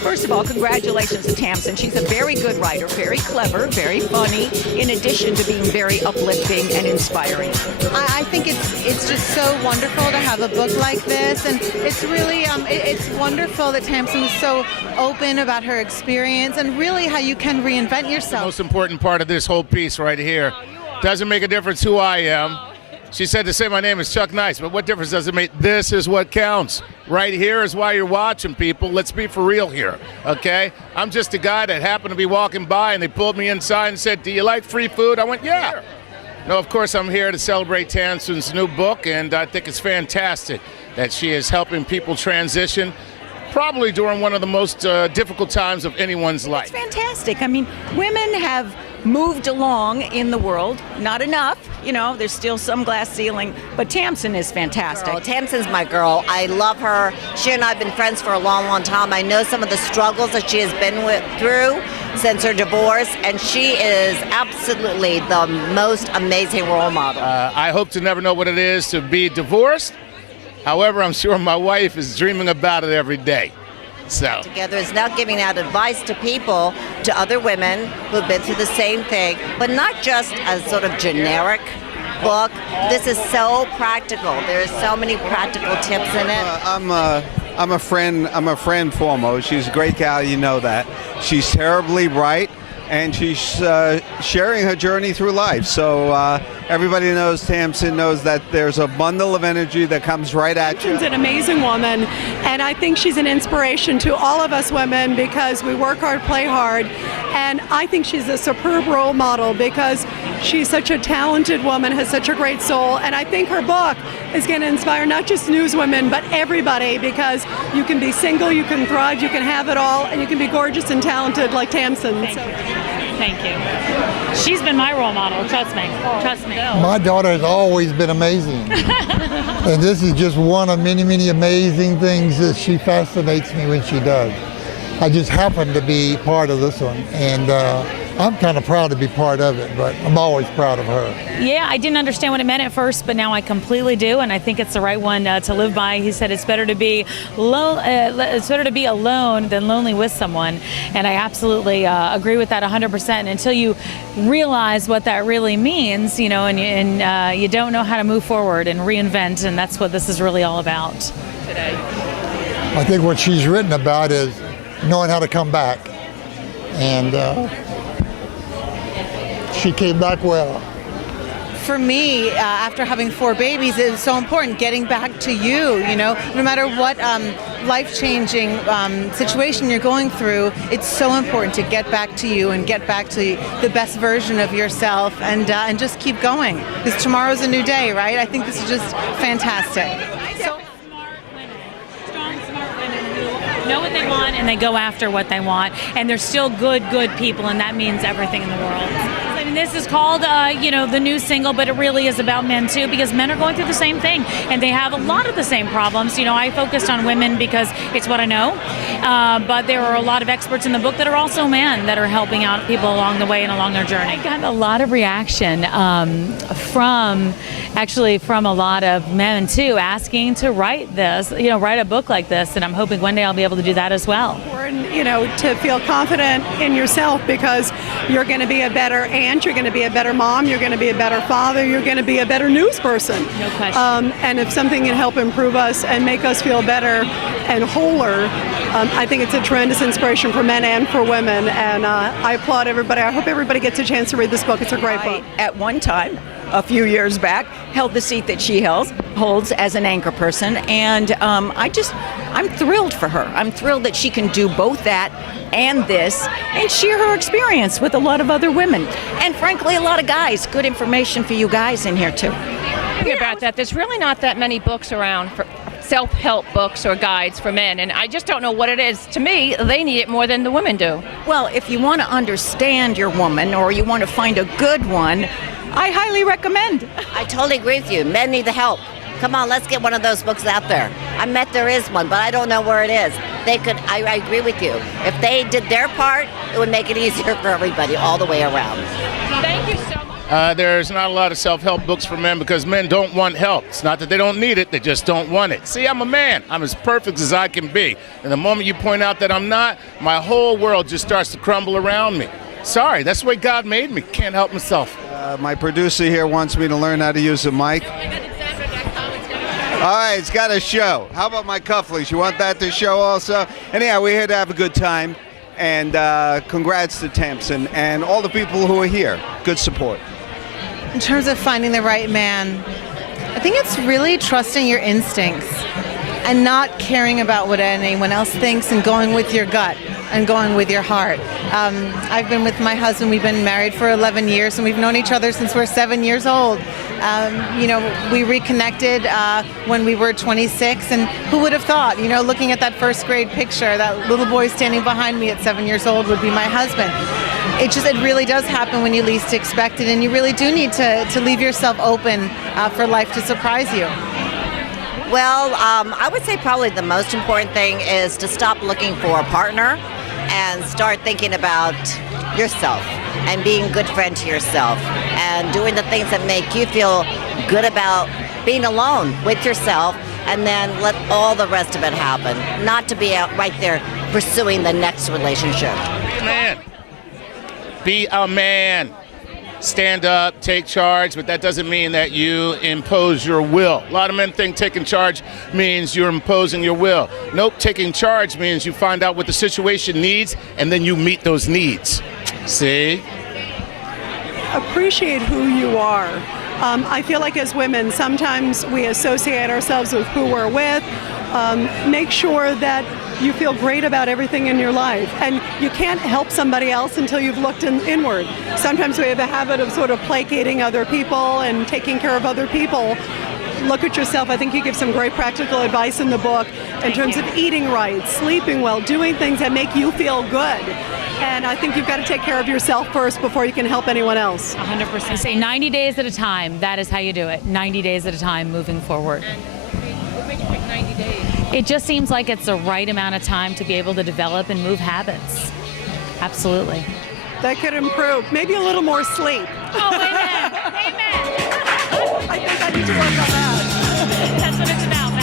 First of all, congratulations to Tamsen. She's a very good writer, very clever, very funny, in addition to being very uplifting and inspiring. I think it's just so wonderful to have a book like this, and it's really it's wonderful that Tamsen is so open about her experience and really how you can reinvent yourself. The most important part of this whole piece right here. Doesn't make a difference who I am. She said to say my name is Chuck Nice, but what difference does it make? This is what counts. Right here is why you're watching, people. Let's be for real here, okay? I'm just a guy that happened to be walking by, and they pulled me inside and said, "Do you like free food?" I went, "Yeah." No, of course, I'm here to celebrate Tamsen's new book, and I think it's fantastic that she is helping people transition, probably during one of the most difficult times of anyone's life. It's fantastic. I mean, women have moved along in the world. Not enough, you know, there's still some glass ceiling, but Tamsen is fantastic. Girl, Tamsen's my girl. I love her. She and I have been friends for a long, long time. I know some of the struggles that she has been through since her divorce, and she is absolutely the most amazing role model. I hope to never know what it is to be divorced. However, I'm sure my wife is dreaming about it every day. So Together is now giving out advice to people, to other women who've been through the same thing, but not just a sort of generic book. This is so practical. There are so many practical tips in it. I'm a friend foremost. She's a great gal, you know that. She's terribly bright, and she's sharing her journey through life. So everybody knows, Tamsen knows that there's a bundle of energy that comes right at you. She's an amazing woman, and I think she's an inspiration to all of us women because we work hard, play hard, and I think she's a superb role model because She's such a talented woman, has such a great soul, and I think her book is going to inspire not just newswomen, but everybody, because you can be single, you can thrive, you can have it all, and you can be gorgeous and talented like Tamsen. Thank you. She's been my role model, trust me. Trust me. My daughter has always been amazing. And this is just one of many, many amazing things that she fascinates me when she does. I just happen to be part of this one, and I'm kind of proud to be part of it, but I'm always proud of her. Yeah, I didn't understand what it meant at first, but now I completely do, and I think it's the right one to live by. He said it's better to be alone than lonely with someone, and I absolutely agree with that 100%. And until you realize what that really means, you know, and you don't know how to move forward and reinvent, and that's what this is really all about today. I think what she's written about is knowing how to come back, and she came back well. For me, after having 4 babies, it was so important getting back to you, you know, no matter what life-changing situation you're going through, it's so important to get back to you and get back to the best version of yourself, and just keep going, because tomorrow's a new day, right? I think this is just fantastic. So Strong, smart women who know what they want and they go after what they want, and they're still good people, and that means everything in the world. I mean, this is called, the new single, but it really is about men too, because men are going through the same thing, and they have a lot of the same problems. You know, I focused on women because it's what I know, but there are a lot of experts in the book that are also men that are helping out people along the way and along their journey. I got a lot of reaction from a lot of men too, asking to write a book like this, and I'm hoping one day I'll be able to do that as well. Important, to feel confident in yourself, because you're going to be a better aunt, you're going to be a better mom, you're going to be a better father, you're going to be a better news person. No question. And if something can help improve us and make us feel better and wholer, I think it's a tremendous inspiration for men and for women, and I applaud everybody. I hope everybody gets a chance to read this book. It's a great book. At one time, a few years back, held the seat that she holds as an anchor person, and I'm thrilled for her. I'm thrilled that she can do both that and this, and share her experience with a lot of other women, and frankly, a lot of guys. Good information for you guys in here too. About that, there's really not that many books around for self-help books or guides for men, and I just don't know what it is. To me, they need it more than the women do. Well, if you want to understand your woman, or you want to find a good one, I highly recommend. I totally agree with you. Men need the help. Come on, let's get one of those books out there. I bet there is one, but I don't know where it is. They could. I agree with you. If they did their part, it would make it easier for everybody all the way around. Thank you so much. There's not a lot of self-help books for men because men don't want help. It's not that they don't need it, they just don't want it. See, I'm a man. I'm as perfect as I can be. And the moment you point out that I'm not, my whole world just starts to crumble around me. Sorry, that's the way God made me. Can't help myself. My producer here wants me to learn how to use a mic. All right, it's got to show. How about my cufflinks? You want that to show also? Anyhow, we're here to have a good time. And congrats to Tamsen and all the people who are here. Good support. in terms of finding the right man, I think it's really trusting your instincts and not caring about what anyone else thinks and going with your gut and going with your heart. I've been with my husband. We've been married for 11 years, and we've known each other since we're 7 years old. We reconnected when we were 26, and who would have thought, looking at that first grade picture, that little boy standing behind me at 7 years old would be my husband. It really does happen when you least expect it, and you really do need to leave yourself open for life to surprise you. Well, I would say probably the most important thing is to stop looking for a partner and start thinking about yourself and being a good friend to yourself and doing the things that make you feel good about being alone with yourself, and then let all the rest of it happen. Not to be out right there pursuing the next relationship. Man, be a man. Stand up, take charge, but that doesn't mean that you impose your will. A lot of men think taking charge means you're imposing your will. Nope, taking charge means you find out what the situation needs and then you meet those needs. See? Appreciate who you are. I feel like as women, sometimes we associate ourselves with who we're with. Make sure that you feel great about everything in your life. And you can't help somebody else until you've looked inward. Sometimes we have a habit of sort of placating other people and taking care of other people. Look at yourself. I think you give some great practical advice in the book in terms of eating right, sleeping well, doing things that make you feel good. And I think you've got to take care of yourself first before you can help anyone else. 100%. Say 90 days at a time. That is how you do it. 90 days at a time moving forward. And what made you pick 90 days? It just seems like it's the right amount of time to be able to develop and move habits. Absolutely. That could improve. Maybe a little more sleep. Oh, amen. Amen. I think I need to work on that. That's what it's about.